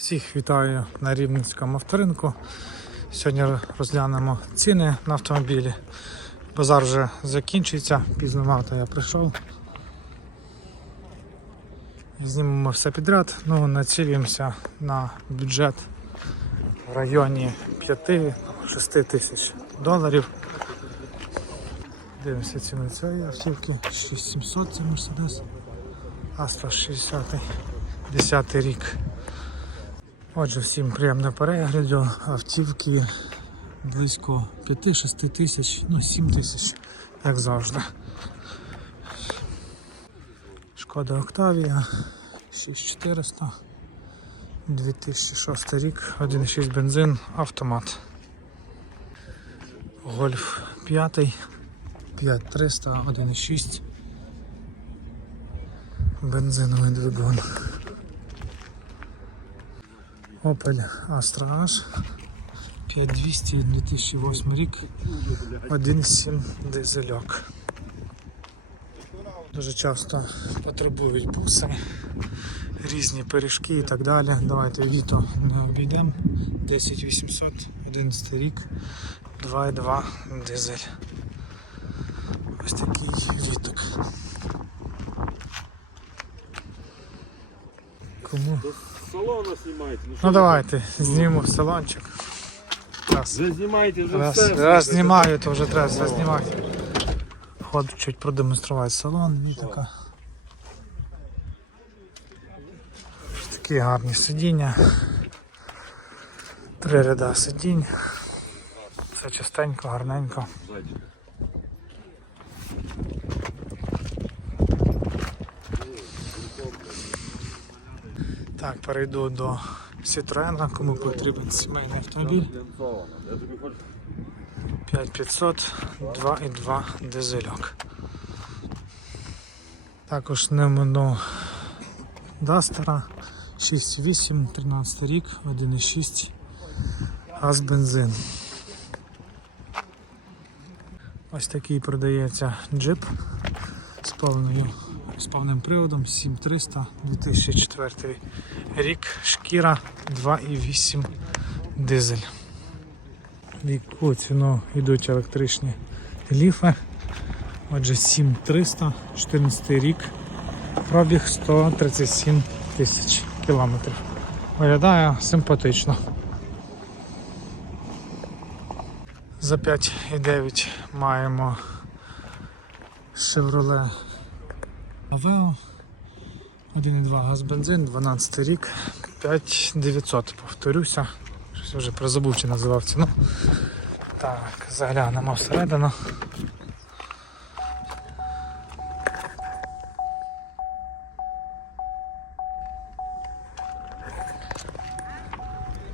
Всіх вітаю на Рівненському авторинку. Сьогодні розглянемо ціни на автомобілі. Базар вже закінчується, пізно нато я прийшов. Знімемо все підряд, ну націлюємося на бюджет в районі 5-6 тисяч доларів. Дивимося ціну цієї автівки 6700 це Mercedes А160 10 рік. Отже, всім приємного перегляду. Автівки близько 5-6 тисяч, ну 7 тисяч, як завжди. Шкода Октавія 6400, 2006 рік, 1,6 бензин, автомат. Гольф 5, 5300, 1,6. Бензиновий двигун. Opel Astra H 5200 2008 рік 1,7 дизельок. Дуже часто потребують буси, різні пиріжки і так далі. Давайте віто не обійдемо. 10800, 11 рік, 2,2 дизель. Ось такий віток. Кому? Салона знімайте. Ну, Ну давайте, зніму салончик. Раз. Ви знімаєте вже Раз, все. раз знімаю, то вже треба все знімати. Хочу чуть продемонструвати салон. І така. Такі гарні сидіння. Три ряда сидінь. Все чистенько, гарненько. Ззаді. Так, перейду до Citroen, кому потрібен сімейний автомобіль. Глянцована. Я тобі хочу 5500 2,2 дизельок. Також не мину Дастера 6,8, 13 рік, 1,6 газ бензин. Ось такий продається джип з повною з повним приводом 7300 2004 рік, шкіра 2,8 дизель. В яку ціну йдуть електричні ліфи. Отже, 7300, 14 рік, пробіг 137 тисяч кілометрів. Виглядає симпатично. За 5,9 маємо Chevrolet Aveo 1,2 газ бензин, 12 рік, 5900, повторюся. Щось вже призабув, чи називав ціну. Так, заглянемо всередину.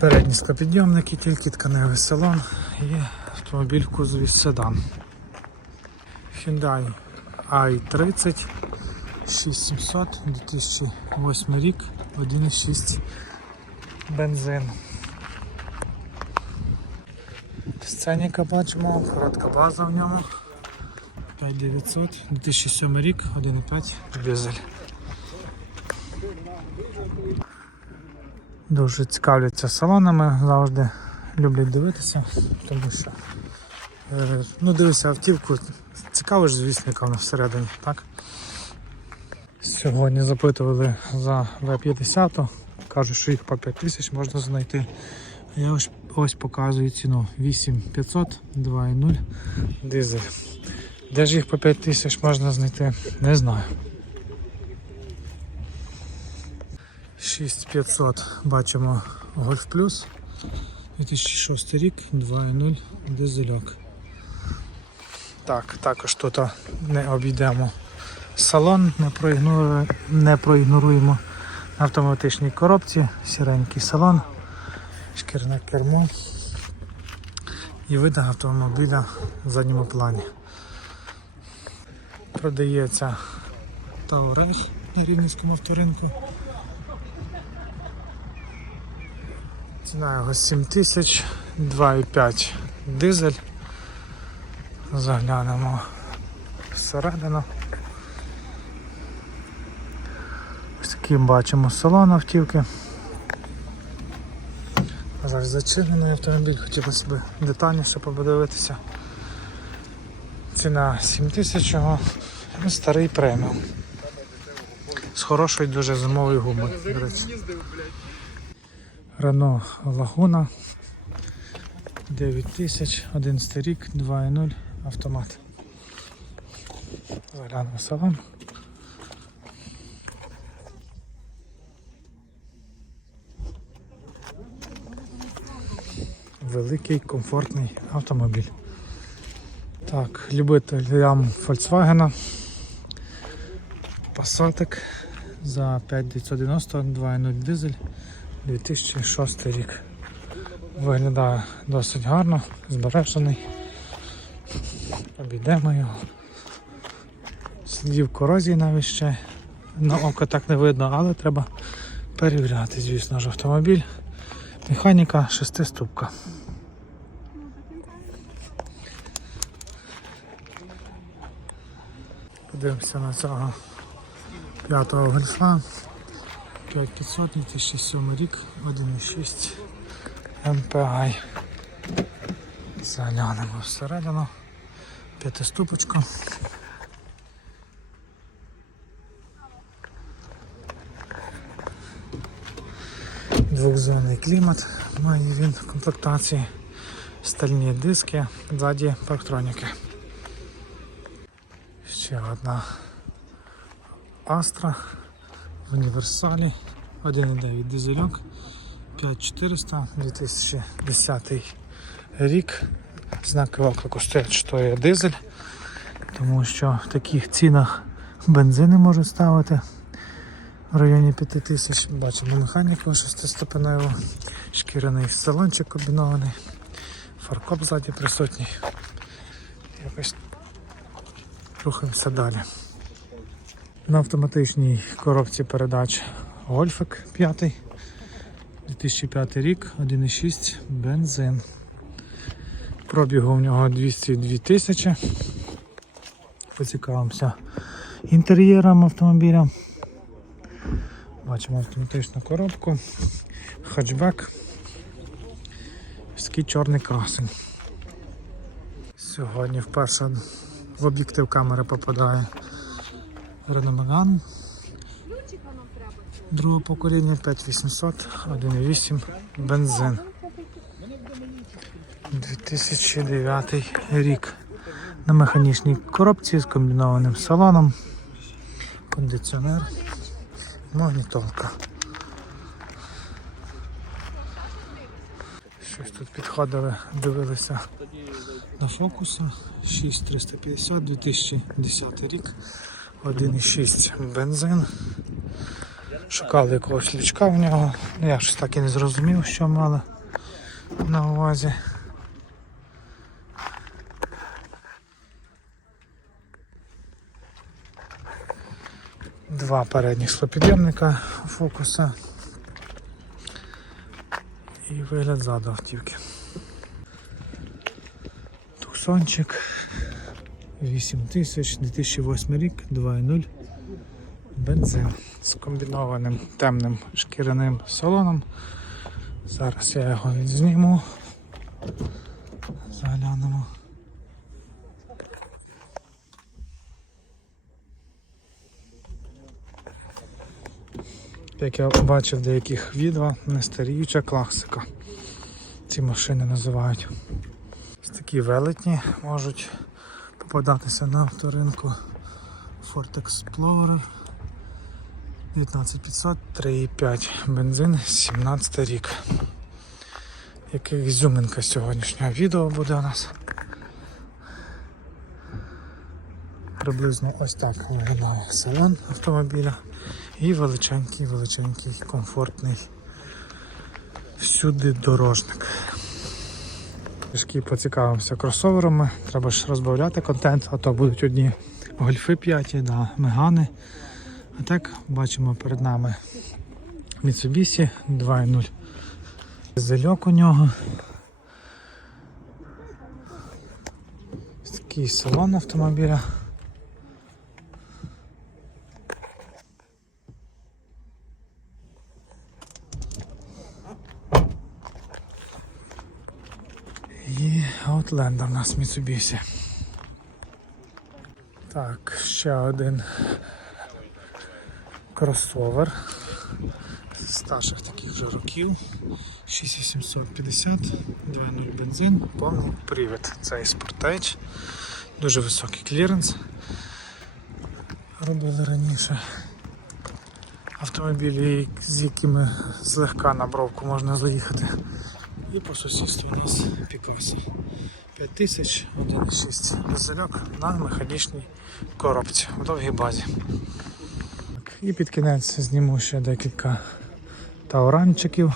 Передні склопідйомники, тільки тканевий салон і автомобіль кузові седан. Hyundai i30 6700 2008 рік, 1,6 бензин. Сценіка бачимо, коротка база в ньому. 5900, 2007 рік, 1,5 дизель. Дуже цікавляться салонами, завжди люблять дивитися, тому що е, ну дивишся автівку, цікаво ж, звісно, яка вона всередині, так? Сьогодні запитували за V50, кажуть, що їх по 5 тисяч можна знайти. Я ось, ось показую ціну 8500 2.0 дизель. Де ж їх по 5 тисяч можна знайти? Не знаю. 6500 бачимо Golf Plus 2006 рік, 2.0 дизельок. Так, також тут не обійдемо салон, не, проігноруємо, не проігноруємо на автоматичній коробці, сіренький салон шкірне кермо і вид автомобіля в задньому плані. Продається Таураж на Рівненському авторинку. Ціна його 7 тисяч, 2,5 дизель. Заглянемо всередину. Ось такий бачимо салон автівки. Зараз зачинений автомобіль, хотілося б детальніше подивитися. Ціна 7 тисяч ну, старий преміум. З хорошою дуже зимовою гумою. Рено Лагуна 9 тисяч, 11 рік, 2.0 автомат. Заглянемо салон. Великий комфортний автомобіль. Так, любителям Volkswagen. Passatик за 5990 2.0 дизель 2006 рік. Виглядає досить гарно, збережений. Обійдемо його. Слідів корозії навіть ще на око так не видно, але треба перевіряти, звісно ж, автомобіль. Механіка шестиступка. Подивимося на цього п'ятого гольфа. 5500, 2007 рік, 1,6 MPI. Заглянемо всередину. П'ятиступочка. Двохзонний клімат має він в комплектації. Стальні диски, ззаді парктроніки. Ще одна Astra в універсалі 1,9 дизельок 5400 2010 рік. Знаки оклику стоять, що є дизель, тому що в таких цінах бензини можуть ставити в районі 5000. Бачимо механіку шестиступеневу, шкіряний салончик комбінований, фаркоп ззаді присутній. Якось рухаємося далі. На автоматичній коробці передач Гольфик 5. 2005 рік, 1,6 бензин. Пробігу в нього 202 тисячі. Поцікавимося інтер'єром автомобіля. Бачимо автоматичну коробку, хатчбек, такий чорний красень. Сьогодні вперше в об'єктив камери попадає Renault Megane другого покоління 5800, 1,8 бензин. 2009 рік. На механічній коробці з комбінованим салоном, кондиціонер, магнітолка. Щось тут підходили, дивилися до фокуса 6350 2010 рік, 1,6 бензин. Шукали якогось лючка в нього. Ну, Я щось так і не зрозумів, що мали на увазі. Два передніх склопідйомника фокуса і вигляд ззаду автівки. Туксончик 8000, 2008 рік, 2.0 бензин з комбінованим темним шкіряним салоном. Зараз я його відзніму. Заглянемо. Як я бачив деяких відео, нестаріюча класика. Ці машини називають. Такі велетні можуть попадатися на авторинку Ford Explorer 19500, 3,5 бензин, 17 рік. Яка ізюминка сьогоднішнього відео буде у нас. Приблизно ось так виглядає салон автомобіля. І величенький, величенький, комфортний всюди дорожник. Трішки поцікавимося кросоверами, треба ж розбавляти контент, а то будуть одні гольфи 5, да, мегани. А так бачимо перед нами Mitsubishi 2.0. Зельок у нього. Такий салон автомобіля. Outlander у нас Mitsubishi. Так, ще один кросовер старших таких вже років. 6850, 2.0 бензин, повний привід. Цей спортейдж. Дуже високий кліренс. Робили раніше. Автомобілі, з якими злегка на бровку можна заїхати. І по сусідству у нас Пікасо. 5000, 1,6 дизельок на механічній коробці в довгій базі. І під кінець зніму ще декілька тауранчиків.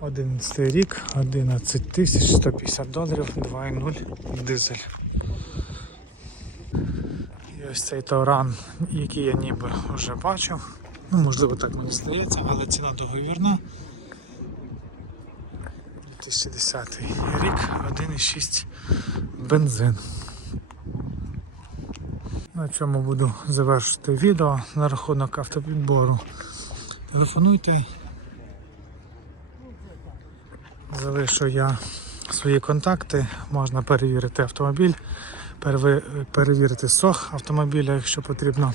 11 рік, 11 тисяч 150 доларів, 2,0 дизель. І ось цей тауран, який я ніби вже бачив. Ну, можливо, так мені здається, але ціна договірна. 2010 рік, 1,6 бензин. На цьому буду завершити відео на рахунок автопідбору. Телефонуйте. Залишу я свої контакти, можна перевірити автомобіль, перевірити сох автомобіля, якщо потрібно.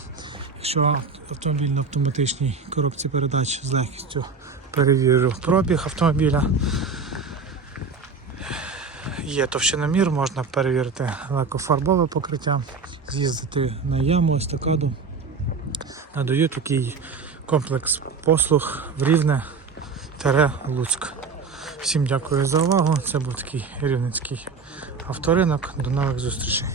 Якщо автомобіль на автоматичній коробці передач з легкістю перевірю пробіг автомобіля. Є товщиномір, можна перевірити лакофарбове покриття, з'їздити на яму, естакаду. Надаю такий комплекс послуг в Рівне Тере Луцьк. Всім дякую за увагу. Це був такий рівненський авторинок. До нових зустрічей.